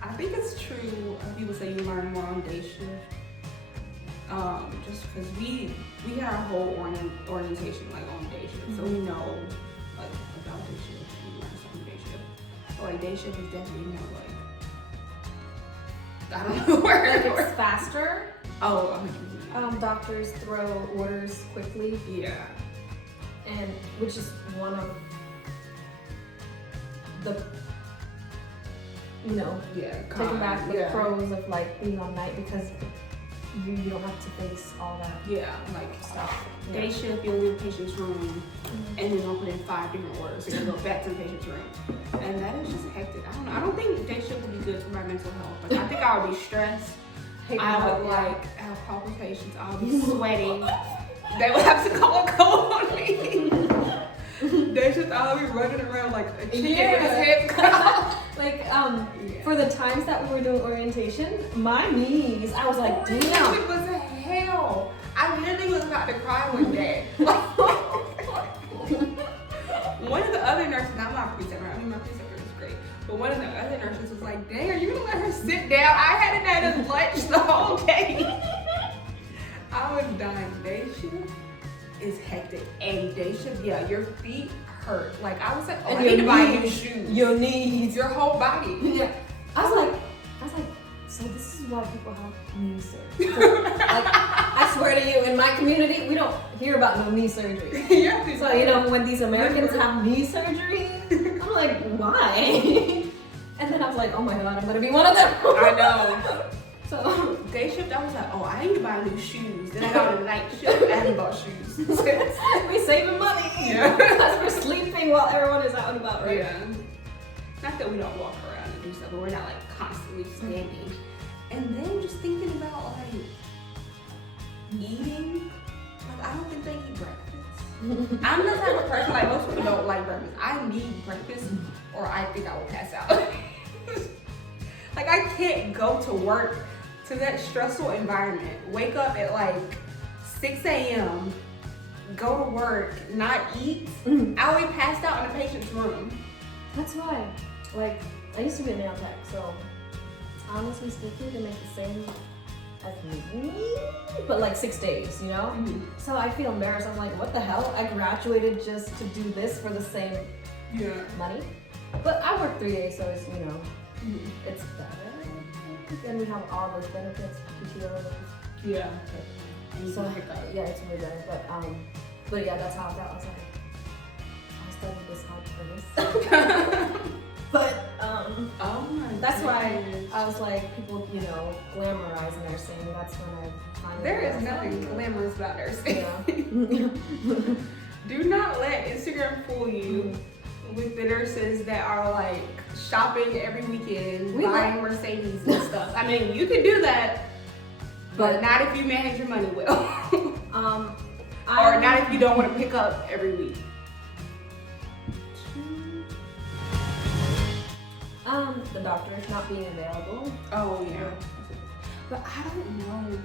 I think it's true. People say you learn more on day shift. Just because we had our whole orientation like on day shift, so we know like about day shift and we learn something day shift. But like day shift is definitely more like I don't know where. Like it's faster. Oh, Doctors throw orders quickly, yeah. and which is one of the, you know, Yeah, taking back the yeah. pros of like being on night because you don't have to face all that Yeah, like stuff. day shift, you'll leave the patient's room and then they'll put in 5 different orders. So you'll go back to the patient's room. And that is just hectic. I don't know. I don't think day shift would be good for my mental health. Like, I think I would be stressed. I would like have palpitations. I would be sweating. They would have to call on me. Day shift, I would be running around like a chicken with his head cut off. Like for the times that we were doing orientation, my knees, I was like, damn. It was a hell. I literally was about to cry one day. One of the other nurses, not my preceptor, I mean my preceptor was great, but one of the other nurses was like, dang, are you gonna let her sit down? I hadn't had a lunch the whole day. I was dying. Day shift is hectic. And day shift, yeah, your feet hurt. Like I was like, oh, And I your need to buy new knees. shoes. Your knees. Your whole body. Yeah. I was like, so this is why people have knee surgery. So, like, I swear to you, in my community, we don't hear about no knee surgery. Yeah. So, you know, when these Americans have knee surgery, I'm like, why? And then I was like, oh my God, I'm gonna be one of them. I know. So, Day shift, I was like, oh, I need to buy new shoes. Then I got on a night shift, I haven't bought shoes. we saving money. Yeah. Because we're sleeping while everyone is out and about, right? Yeah. Not that we don't walk around and do stuff, but we're not like constantly standing. And then just thinking about like eating, like I don't think they eat breakfast. I'm the type of person, like most people don't like breakfast. I need breakfast or I think I will pass out. Like I can't go to work to that stressful environment, wake up at like 6 a.m., go to work, not eat. I'll be passed out in the patient's room. That's why, like, I used to be a nail tech, so honestly speaking, they make the same as me, but like 6 days, you know? So I feel embarrassed. I'm like, what the hell? I graduated just to do this for the same money? But I work 3 days, so it's, you know, it's better. And we have all those benefits, PTO. Yeah. So yeah, it's way better. But yeah, that's how I felt. I was like, I studied this hard for this. But Oh my that's why goodness. I was like, people, you know, glamorize nursing. That's when I finally There is realized, nothing glamorous about nursing. Yeah. Do not let Instagram fool you with the nurses that are like shopping every weekend, We buying Mercedes and stuff. I mean, you can do that, but But not if you manage your money well. I Or not if you don't want to pick up every week. the doctors not being available. Oh yeah. But I don't know.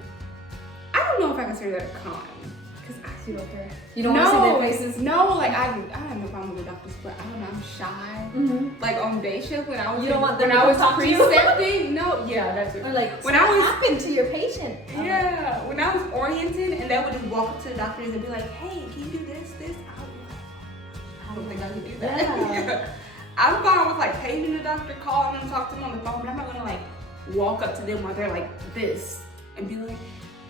I don't know if I consider that a con. Cause You don't care. You don't want to see their faces. No, like I have no problem with the doctors, but I don't know, I'm shy. Mm-hmm. Like on day shift when I was You don't want them when to I was talk to you? precepting. No, yeah, that's it. Or like, When what I was- happened to your patient? Yeah, when I was oriented and they would just walk up to the doctors and be like, hey, can you do this? I don't think I can do that. Yeah. I'm fine with like paging the doctor, calling them, talk to them on the phone, but I'm not gonna like walk up to them while they're like this and be like,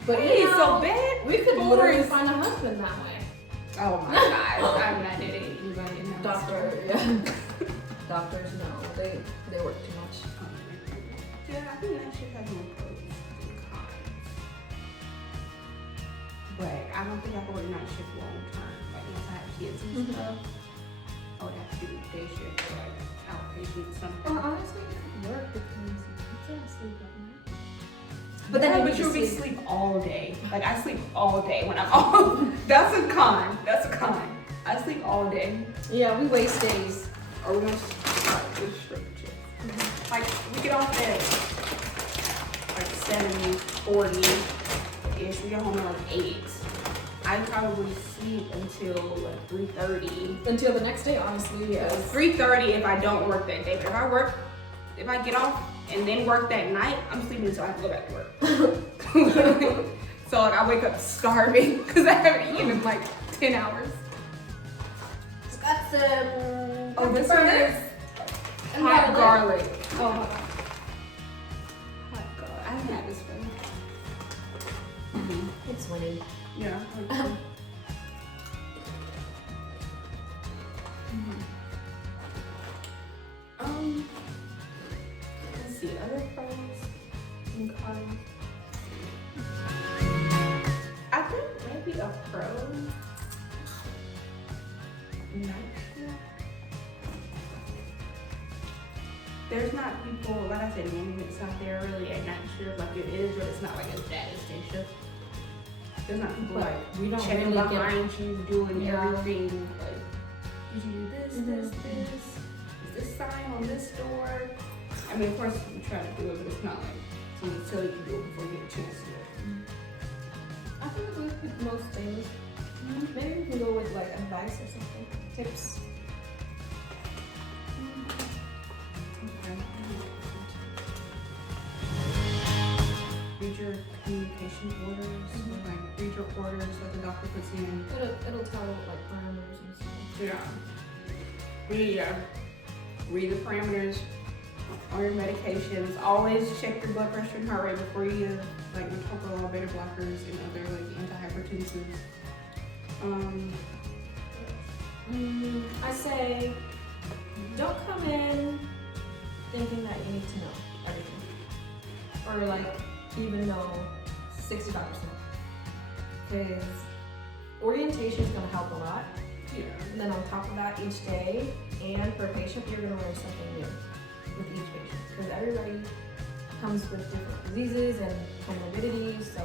But hey, you it's know, so bad. we could for literally us." find a husband that way. Oh my god, I'm not dating anybody in that Doctor, yeah. Doctors, no, they work too much. Yeah, I think that shit has more pros than cons. But I don't think I could work night shift long term. Like once I have kids and stuff, I would have to do day shift or like outpatient something. Honestly, it could work because you can't sleep at night. But then you but you'll be sleep. sleep all day. Like I sleep all day when I'm off. That's a con. That's a con. I sleep all day. Yeah, we waste days. Or we're gonna start with strip chips. Like we get off at like 7:40-ish. We get home at like 8. I probably sleep until like 3:30. Until the next day, honestly, yes. 3:30 if I don't work that day. But if I get off and then work that night, I'm sleeping until I have to go back to work. So like I wake up starving because I haven't eaten in like 10 hours. Got some. Oh, this one is hot garlic. Oh, hot garlic. Hot garlic. I haven't had this one. It's winning. Yeah. Let's see, other pros and cons. I think maybe a pro. Night shift. There's not people, like I said, it's not there really at night shift like it is, but it's not like as bad as day shift. There's not people But like we don't checking really get- behind you, doing Yeah. everything. Like, did you do this, this, this? Is this sign on this door? I mean, of course, we try to do it, but it's not like someone tell you to do it before you get a chance to do it. I feel like we could most things. Maybe we can go with like advice or something. Tips. Okay. Read your communication orders, like read your orders that the doctor puts in. It'll tell like parameters and stuff. Yeah. Read the parameters on your medications. Always check your blood pressure and heart rate before you give like metoprolol, beta blockers, and other like antihypertensives. I say, don't come in thinking that you need to know everything, or like even know 65%, because orientation is going to help a lot. Yeah. And then on top of that, each day and per patient, you're going to learn something new with each patient, because everybody comes with different diseases and comorbidities, so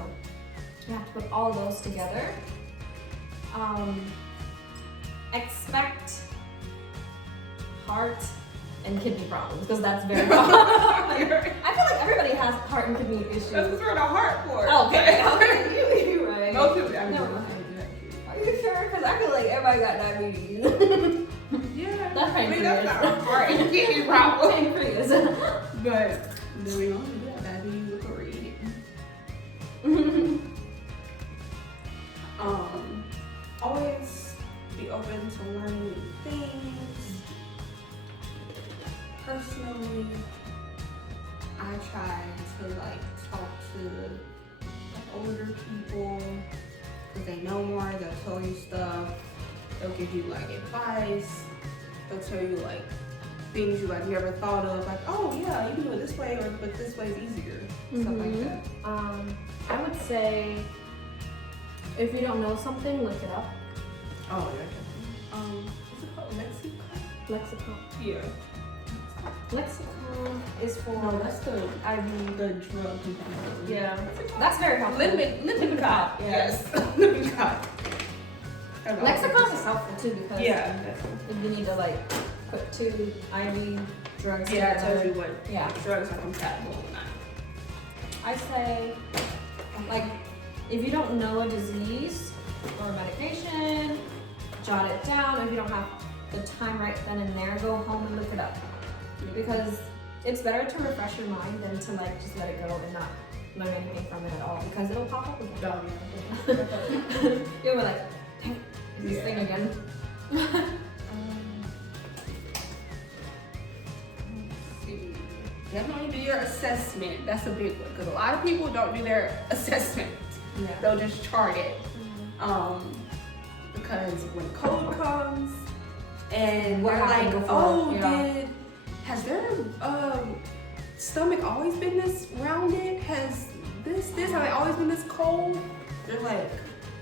you have to put all those together. Expect heart and kidney problems, because that's very common. I feel like everybody has heart and kidney issues. That's what's for the heart for. Okay, you right. Most people, I mean, No. Are you sure? Because I feel like everybody got diabetes. yeah. That's I mean, that's pancreas. not a heart and kidney problem. Pancreas. But doing all of that, diabetes with read. Always be open to learning new things. Personally, I try to like talk to older people because they know more. They'll tell you stuff. They'll give you like advice. They'll tell you like things you like never thought of. Like, oh yeah, you can do it this way, or but this way is easier. Stuff like that. I would say if you don't know something, look it up. Oh yeah. What's it called? Lexicon? Lexicon. Yeah. Lexicon is for that's the drug company. yeah. That's very helpful. Lippincott. Yeah. Yes. Lippincott. Lexicon is helpful too, because Yeah. if you need to like put 2 IV drugs Yeah, it together. tells you what Yeah. drugs are compatible or not. I say like if you don't know a disease or a medication, jot it down. If you don't have the time right then and there, go home and look it up. Because it's better to refresh your mind than to like just let it go and not learn anything from it at all. Because it'll pop up again. You'll be like, dang it, it's this thing again. Definitely do your assessment. That's a big one because a lot of people don't do their assessment. Yeah. They'll just chart it. Because when cold comes and What we're like, happened before? oh, Yeah. has their stomach always been this rounded? Has this have it always been this cold? They're like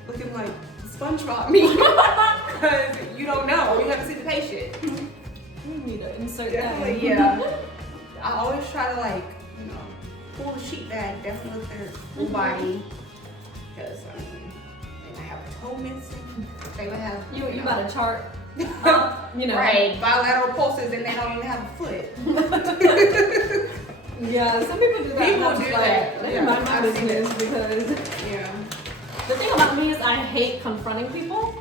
looking like SpongeBob me because you don't know. You haven't seen the patient. You need to insert Definitely, that. yeah. I always try to like, pull the sheet bag, definitely look at their full body. Because, they might have a toe missing. They would have, You got a chart. Right, bilateral pulses and they don't even have a foot. Yeah, some people do that. People and I'm do just that. Let me Yeah, mind my I've seen business because Yeah. the thing about me is I hate confronting people.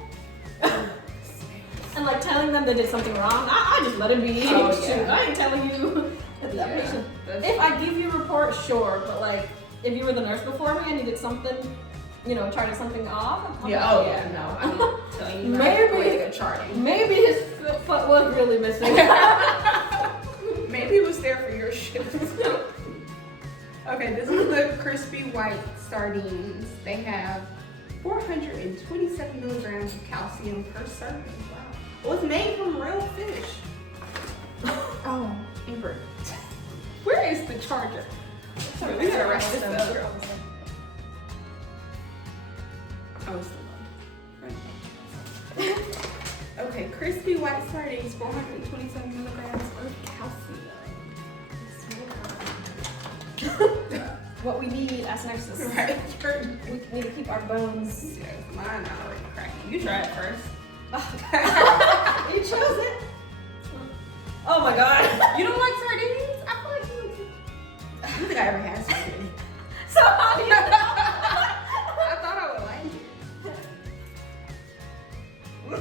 And like telling them they did something wrong. I just let it be. Oh, Shoot, yeah. I ain't telling you. That patient. If I give you a report, sure. But like, if you were the nurse before me and you did something, charted something off. I'm Yeah, like, oh yeah, no, I'm not telling you. Maybe- the charting. Maybe his foot was really missing. Maybe it was there for your shift. Okay, this is the crispy white sardines. They have 427 milligrams of calcium per serving. Wow. Well, it's made from real fish. Oh, Amber. Where is the charger? Sorry, we gotta wrap this up. Oh, it's the one. Okay, crispy white sardines, 427 milligrams of calcium. What we need as nurses. Right. We need to keep our bones. Yes, mine are already cracking. You try it first. You chose it. Oh my god. You don't like sardines? I feel like you would. I don't think I ever had sardines. So how do you I thought I would like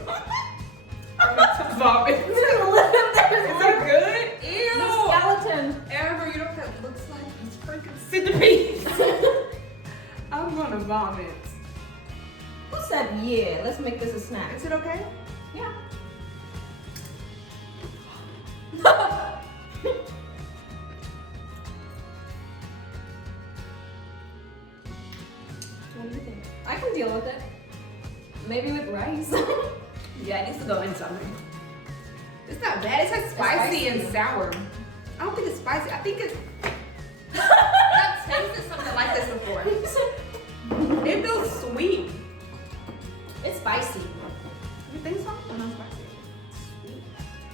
it. I'm about to vomit. Is it good? Ew. The skeleton. Amber, you know what that looks like? It's freaking centipedes. I'm gonna vomit. Who said yeah? Let's make this a snack. Is it okay? Yeah. What do you think? I can deal with it. Maybe with rice. Yeah, it needs to go in something. It's not bad. It's like spicy and sour. I don't think it's spicy. I think it's. I've tasted something like this before. It feels sweet. It's spicy. You think so? Oh, no, spicy. Sweet.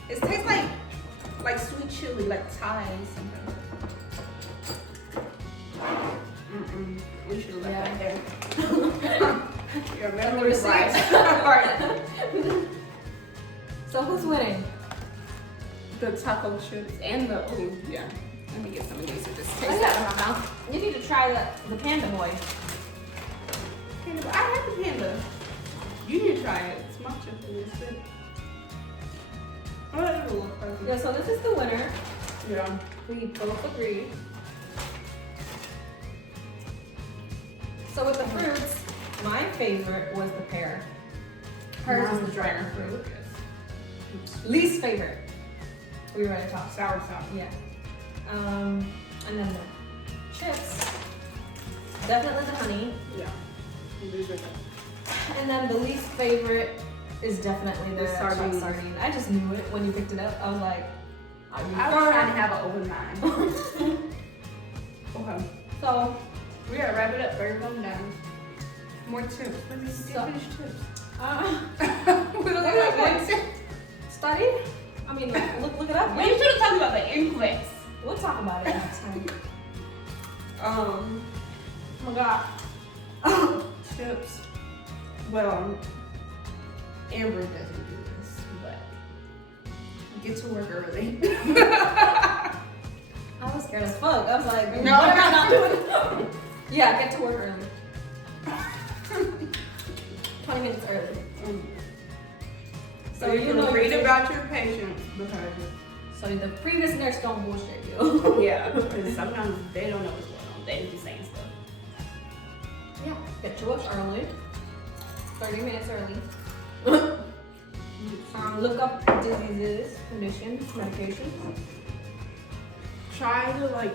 It tastes like sweet chili, like Thai or something. We should have left that there. Your memory is right. So who's winning? The taco chips and the yeah. Let me get some of these to just I taste got that. it in my mouth. You need to try the Panda Boy. Panda, I have the panda. You need to try it. It's my chip. It's good. Oh, that will look perfect. Yeah, so this is the winner. Yeah. We both agree. So with the fruits, my favorite was the pear. Hers is the dragon fruit. Yes. Least favorite. We were ready to talk. Sour. Yeah. And then the chips. Definitely the honey. Yeah. These are good. And then the least favorite is definitely the sardine. sardine. I just knew it when you picked it up. I was like, I was trying to have an open mind. Okay. So, We gotta wrap it up. We're going down. More chips. Let me So- finish chips. we don't have one chip. study? I mean, look it up. We should have talked about the index. We'll talk about it next time. Oh my god. Chips. Well, Amber doesn't do this, but get to work early. I was scared as fuck. I was like, No. what am I not doing? Yeah, get to work early. So you can read about your patients because So the previous nurse don't bullshit you. yeah, because sometimes they don't know what's going on. They just be saying stuff. Yeah, get to us early. 30 minutes early. Look up diseases, conditions, medications. Try to like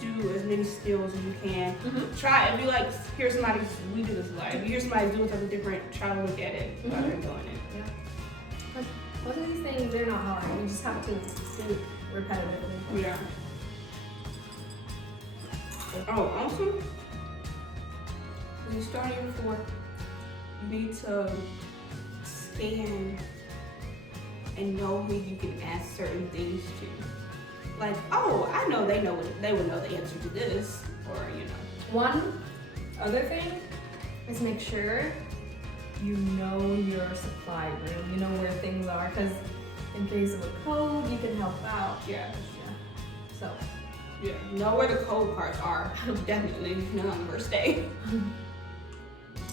do as many skills as you can. Mm-hmm. Try if you like hear somebody, we do this a lot. If you hear somebody doing something different, try to look at it while they're doing it. Yeah. But most of these things, they're not hard. You just have to do it repetitively. Yeah. Oh, also, when you start your floor, you need to stand and know who you can ask certain things to. Like, oh, I know they would know the answer to this, or you know. One other thing is make sure you know your supply room. You know where things are, because in case of a code, you can help out. Yeah. Yeah. So. Yeah. Know where the cold parts are. Definitely not on the first day.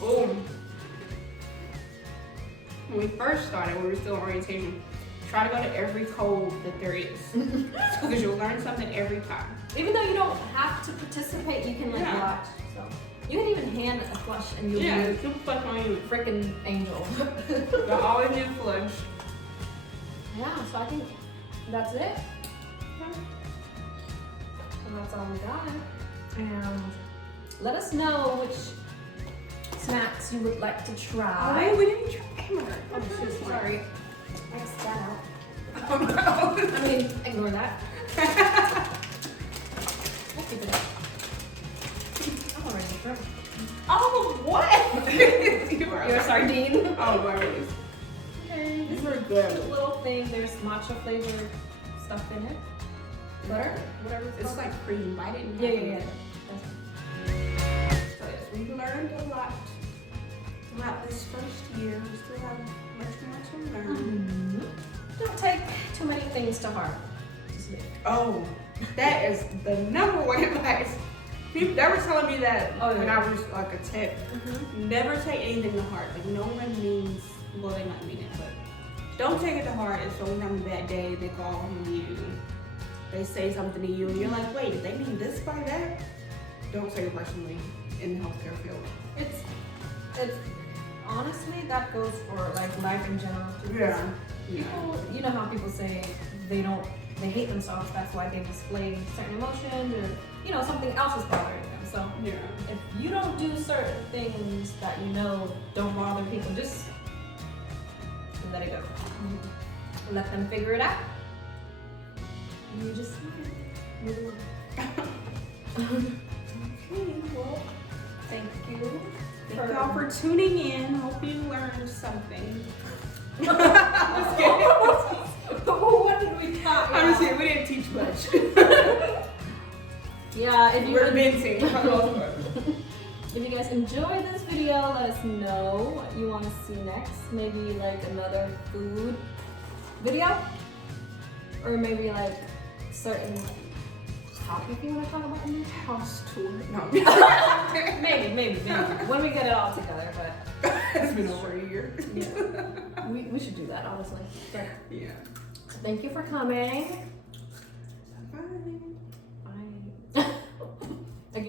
Oh. When we first started, we were still in orientation. Try to go to every code that there is, because you'll learn something every time. Even though you don't have to participate, you can like Yeah. watch. So you can even hand a flush and you'll Yeah, be it's super fun on you. a freaking angel. You'll always need a flush. Yeah, so I think that's it. And that's all we got. And let us know which snacks you would like to try. Oh, we didn't try camera. Oh, shit, sorry. I messed that out. Oh no. I mean, ignore that. We'll keep it up. I'm already drunk. Oh, what? You're a sardine. Oh, my. Okay. These are good. Little thing, there's matcha flavored stuff in it. Butter, whatever it's It's called. like cream. I didn't. Yeah. That's So yes, we've learned a lot throughout this first year. We still have much more to learn. Don't take too many things to heart. Just me. Oh, that is the number one advice. People, they were telling me that Oh, yeah. when I was like a tech. Never take anything to heart. Like no one means, well, they might mean it, but don't take it to heart. And so when you're having a bad day, they call on you. They say something to you, and you're like, wait, did they mean this by that? Don't take it personally in the healthcare field. It's honestly that goes for like life in general too. Yeah. People, you know how people say they hate themselves. That's why they display certain emotions, or you know something else is bothering them. So Yeah. if you don't do certain things that you know don't bother people, just let it go. Let them figure it out. You just move on. Okay, well, Thank you. thank y'all for tuning in. Hope you learned something. Just kidding. What did we talk about? I'm just kidding, we didn't teach much. Yeah, if you We're venting. if you guys enjoyed this video, let us know what you want to see next. Maybe like another food video, or maybe like certain topic you want to talk about in this. House tour. No. Maybe when we get it all together. But It's been over a year. yeah, we should do that honestly. But Yeah. thank you for coming. Bye.